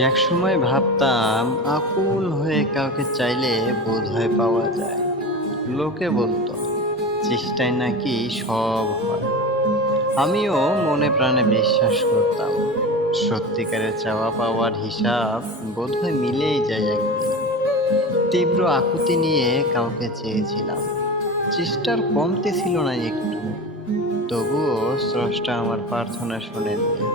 একসময় ভাবতাম আকুল হয়ে কাউকে চাইলে বোধহয় পাওয়া যায়। লোকে বলতো চেষ্টায় নাকি সব হয়। আমিও মনে প্রাণে বিশ্বাস করতাম সত্যিকারের চাওয়া পাওয়ার হিসাব বোধহয় মিলেই যায় একদিন। তীব্র আকুতি নিয়ে কাউকে চেয়েছিলাম, চেষ্টার কমতি ছিল না একটু। তবুও স্রষ্টা আমার প্রার্থনা শোনেননি।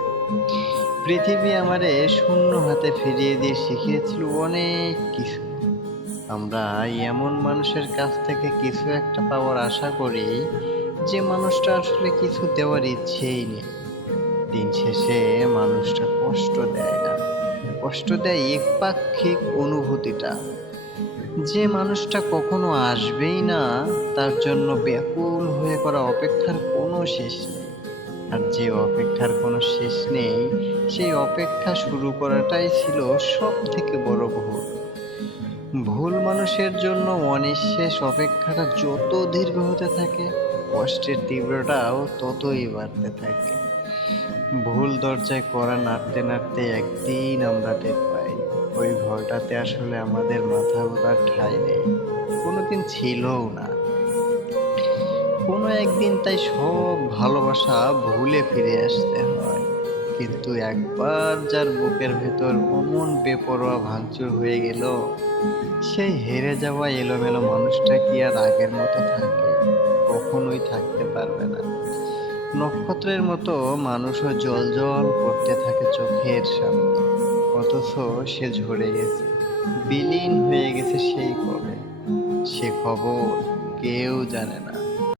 পৃথিবী আমারে শূন্য হাতে ফিরিয়ে দিয়ে শিখিয়েছিল অনেক কিছু। আমরা এমন মানুষের কাছ থেকে কিছু একটা পাওয়ার আশা করি, যে মানুষটা আসলে কিছু দেওয়ার ইচ্ছেই নেই। দিন শেষে মানুষটা কষ্ট দেয় না, কষ্ট দেয় একপাক্ষিক অনুভূতিটা। যে মানুষটা কখনো আসবেই না, তার জন্য ব্যাকুল হয়ে করা অপেক্ষার কোনো শেষ নেই। আর যে অপেক্ষার কোনো শেষ নেই, সেই অপেক্ষা শুরু করাটাই ছিল সব থেকে বড় ভুল। ভুল মানুষের জন্য অনিঃশেষ অপেক্ষাটা যত দীর্ঘ হতে থাকে, কষ্টের তীব্রতাও ততই বাড়তে থাকে। ভুল দরজায় কড়া নাড়তে নাড়তে একদিন আমরা টের পাই, ওই ঘরটাতে আসলে আমাদের মাথা গোতার ঠাঁই নেই, কোনোদিন ছিলও না। কোনো একদিন তাই সব ভালোবাসা ভুলে ফিরে আসতে হয়। কিন্তু একবার যার বুকের ভেতর অমন বেপরোয়া ভাঙচুর হয়ে গেল, সেই হেরে যাওয়া এলোমেলো মানুষটা কি আর আগের মতো থাকে? কখনোই থাকতে পারবে না। নক্ষত্রের মতো মানুষও জ্বলজ্বল করতে থাকে চোখের সামনে, অথচ সে ঝরে গেছে, বিলীন হয়ে গেছে সেই কবে। সে খবর কেউ জানে না।